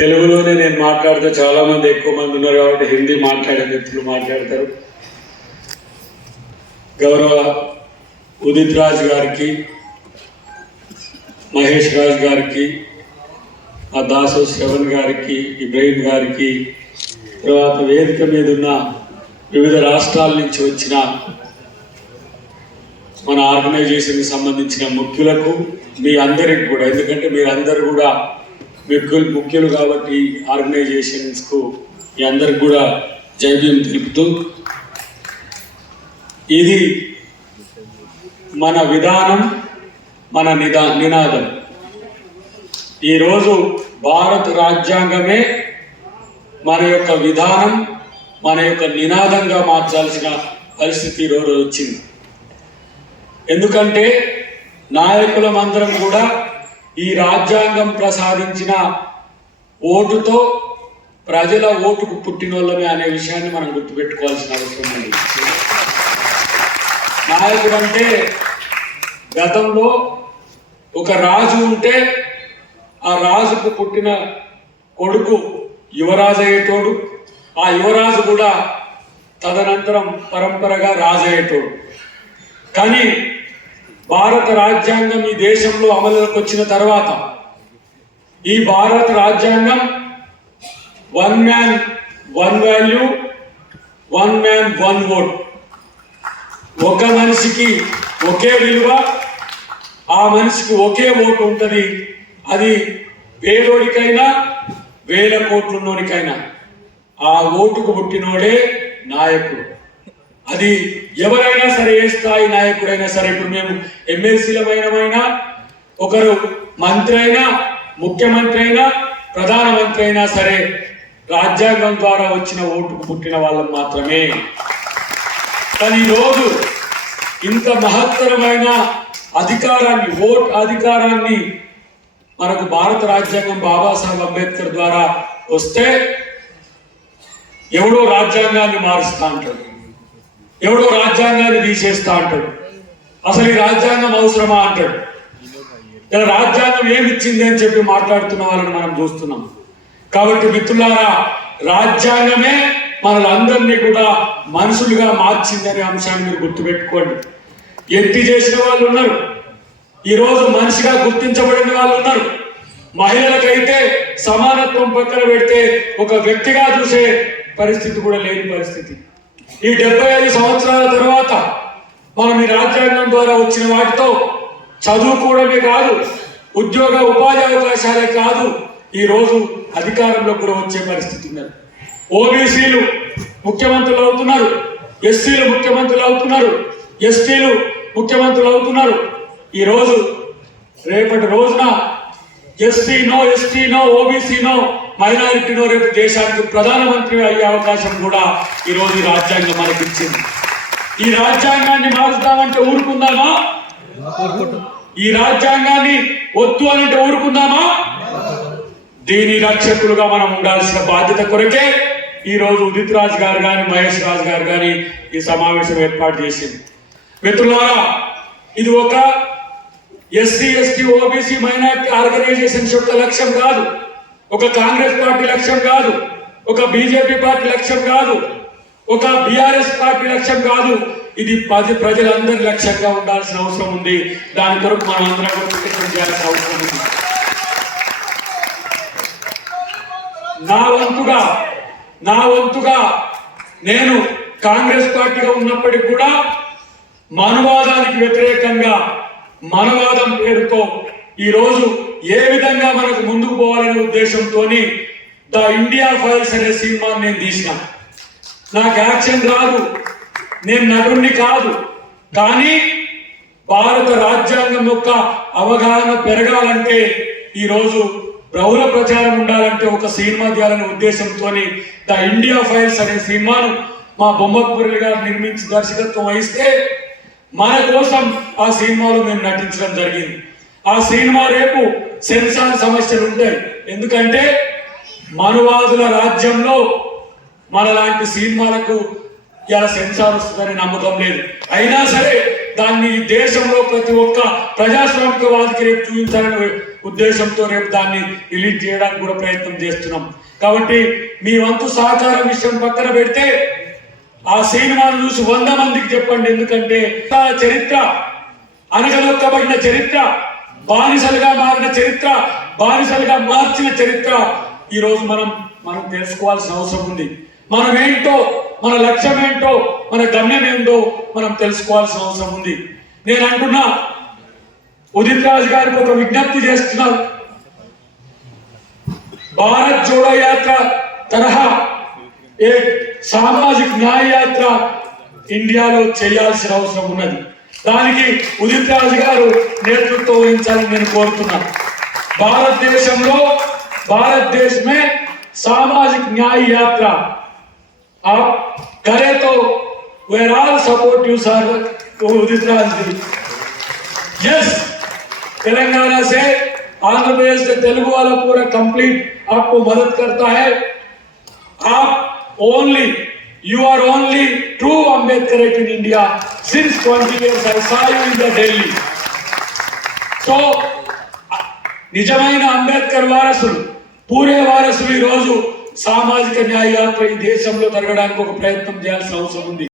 తెలుగులోనే నేను మాట్లాడితే చాలా మంది ఎక్కువ మంది ఉన్నారు కాబట్టి హిందీ మాట్లాడే వ్యక్తులు మాట్లాడతారు. గౌరవ ఉదిత్ రాజ్ గారికి మహేష్ రాజ్ గారికి ఆ దాసు శ్రవణ్ గారికి ఇబ్రహీం గారికి తర్వాత వేదిక మీద ఉన్న వివిధ రాష్ట్రాల నుంచి వచ్చిన మన ఆర్గనైజేషన్కి సంబంధించిన ముఖ్యులకు మీ అందరికి కూడా ఎందుకంటే మీరందరూ కూడా ముఖ్యులు ముఖ్యులు కాబట్టి ఆర్గనైజేషన్స్కు మీ అందరికి కూడా జైవ్యం తెలుపుతూ ఇది మన విధానం మన నిదా నినాదం. ఈరోజు భారత రాజ్యాంగమే మన యొక్క విధానం మన యొక్క నినాదంగా మార్చాల్సిన పరిస్థితి ఈరోజు వచ్చింది. ఎందుకంటే నాయకులమందరం కూడా ఈ రాజ్యాంగం ప్రసాదించిన ఓటుతో ప్రజల ఓటుకు పుట్టినోళ్ళమే అనే విషయాన్ని మనం గుర్తుపెట్టుకోవాల్సిన అవసరం ఉంది. నాయకుడు అంటే గతంలో ఒక రాజు ఉంటే ఆ రాజుకు పుట్టిన కొడుకు యువరాజు అయ్యేటోడు ఆ యువరాజు కూడా తదనంతరం పరంపరగా రాజు అయ్యేటోడు. కానీ భారత రాజ్యాంగం ఈ దేశంలో అమలులోకి వచ్చిన తర్వాత ఈ భారత రాజ్యాంగం one man one value one man one vote ఒక మనిషికి ఒకే విలువ ఆ మనిషికి ఒకే ఓటు ఉంటుంది. అది వేలోడికైనా వేల కోట్లున్నోడికైనా. ఆ ఓటుకు పుట్టినోడే నాయకుడు. అది ఎవరైనా సరే ఏ స్థాయి నాయకుడైనా సరే ఇప్పుడు మేము ఎమ్మెల్సీలమైనమైనా ఒకరు మంత్రి అయినా ముఖ్యమంత్రి అయినా ప్రధానమంత్రి అయినా సరే రాజ్యాంగం ద్వారా వచ్చిన ఓటుకు పుట్టిన వాళ్ళం మాత్రమే. కానీ ఈరోజు ఇంత మహత్తరమైన అధికారాన్ని ఓట్ అధికారాన్ని మనకు భారత రాజ్యాంగం బాబాసాహెబ్ అంబేద్కర్ ద్వారా వస్తే ఎవడో రాజ్యాంగాన్ని మారుస్తా అంటాడు. ఎవడో రాజ్యాంగాన్ని తీసేస్తా అంటాడు. అసలు ఈ రాజ్యాంగం అవసరమా అంటాడు. ఇలా రాజ్యాంగం ఏమి ఇచ్చింది అని చెప్పి మాట్లాడుతున్న వాళ్ళని మనం చూస్తున్నాం. కాబట్టి మిత్రులారా రాజ్యాంగమే మనలందరినీ కూడా మనుషులుగా మార్చిందనే అంశాన్ని మీరు గుర్తుపెట్టుకోండి. ఎత్తి చేసిన వాళ్ళు ఉన్నారు. ఈరోజు మనిషిగా గుర్తించబడిన వాళ్ళు ఉన్నారు. మహిళలకైతే సమానత్వం పక్కన పెడితే ఒక వ్యక్తిగా చూసే పరిస్థితి కూడా లేని పరిస్థితి. ఈ డెబ్బై ఐదు సంవత్సరాల తర్వాత మనం ఈ రాజ్యాంగం ద్వారా వచ్చిన వాటితో చదువుకోవడమే కాదు ఉద్యోగ ఉపాధి అవకాశాలే కాదు ఈ రోజు అధికారంలో కూడా వచ్చే పరిస్థితి ఉన్నది. ఓబీసీలు ముఖ్యమంత్రులు అవుతున్నారు ఎస్సీలు ముఖ్యమంత్రులు అవుతున్నారు ఎస్టీలు ముఖ్యమంత్రులు అవుతున్నారు. ఈ రోజు రేపటి రోజున ఎస్సీనో నో ఓబీసీనో నో రేపు దేశానికి ప్రధానమంత్రి అయ్యే అవకాశం కూడా ఈరోజు ఈ రాజ్యాంగం మనకి ఇచ్చింది ఈ రాజ్యాంగాన్ని మారుస్తామంటే ఊరుకుందామా? ఈ రాజ్యాంగాన్ని వద్దు అనంటే ఊరుకుందామా? దీని రక్షకులుగా మనం ఉండాల్సిన బాధ్యత కొరకే ఈ రోజు ఉదిత్ రాజ్ గారు కానీ మహేష్ రాజ్ గారు కానీ ఈ సమావేశం ఏర్పాటు చేసింది. మిత్రులారా ఇది ఒక SC ST OBC minority organizations యొక్క లక్ష్యం కాదు. ఒక కాంగ్రెస్ పార్టీ లక్ష్యం కాదు. ఒక బీజేపీ పార్టీ లక్ష్యం కాదు. ఒక బీఆర్ఎస్ పార్టీ లక్ష్యం కాదు. ఇది పది ప్రజలందరి లక్ష్యంగా ఉండాల్సిన అవసరం ఉంది. దాని కొరకు మనం అందరం ప్రయత్నం చేయాల్సిన అవసరం ఉంది. నా వంతుగా నా వంతుగా నేను కాంగ్రెస్ పార్టీగా ఉన్నప్పటికీ కూడా మనువాదానికి వ్యతిరేకంగా మనవాదం పేరుతో ఈరోజు ఏ విధంగా మనకు ముందుకు పోవాలనే ఉద్దేశంతో ద ఇండియా ఫైల్స్ అనే సినిమాని నేను తీసిన. నాకు యాక్షన్ రాదు. నేను నటుడిని కాదు. కానీ భారత రాజ్యాంగం యొక్క అవగాహన పెరగాలంటే ఈరోజు బహుళ ప్రచారం ఉండాలంటే ఒక సినిమా తీయాలనే ఉద్దేశంతో ద ఇండియా ఫైల్స్ అనే సినిమాను మా బొమ్మపురి గారు నిర్మించి దర్శకత్వం వహిస్తే మన కోసం ఆ సినిమాలో మేము నటించడం జరిగింది. ఆ సినిమా రేపు సెన్సార్ సమస్యలు ఉంటాయి. ఎందుకంటే మనువాదుల రాజ్యంలో మన లాంటి సినిమాలకు ఇలా సెన్సార్ వస్తుందని నమ్మకం లేదు. అయినా సరే దాన్ని దేశంలో ప్రతి ఒక్క ప్రజాస్వామికవాదికి రేపు చూపించాలనే ఉద్దేశంతో రేపు దాన్ని రిలీజ్ చేయడానికి కూడా ప్రయత్నం చేస్తున్నాం. కాబట్టి మీ వంతు సహకారం విషయం పక్కన పెడితే ఆ సినిమాను చూసి వంద మందికి చెప్పండి. ఎందుకంటే ఆ చరిత్ర అనగలొక్కబడిన చరిత్ర బానిసలుగా మారిన చరిత్ర బానిసలుగా మార్చిన చరిత్ర. ఈ రోజు మనం మనం తెలుసుకోవాల్సిన అవసరం ఉంది. మనం ఏంటో మన లక్ష్యం ఏంటో మన గమ్యం ఏంటో మనం తెలుసుకోవాల్సిన అవసరం ఉంది. నేను అంటున్నా ఉదిత్ రాజు గారికి ఒక విజ్ఞప్తి చేస్తున్నాను భారత్ జోడో యాత్ర తరహా ఏ సామాజిక న్యాయ యాత్ర ఇండియాలో చేయాల్సిన అవసరం ఉన్నది దానికి ఉదిత్ రాజు గారు నేతృత్వం వహించాలని నేను కోరుతున్నాను భారతదేశంలో భారతదేశ में सामाजिक न्याय यात्रा आप करे तो we're all support you sir Udit Raj ji yes Telangana से आंध्र प्रदेश से तेलुगु वाला पूरा कंप्लीट आपको मदद करता है आप only you are only true Ambedkar in India since twenty years I saw in the Delhi so నిజమైన అంబేద్కర్ వారసులు పూరే వారసులు ఈరోజు సామాజిక న్యాయ యాత్ర ఈ దేశంలో తరగడానికి ఒక ప్రయత్నం చేయాల్సిన అవసరం ఉంది.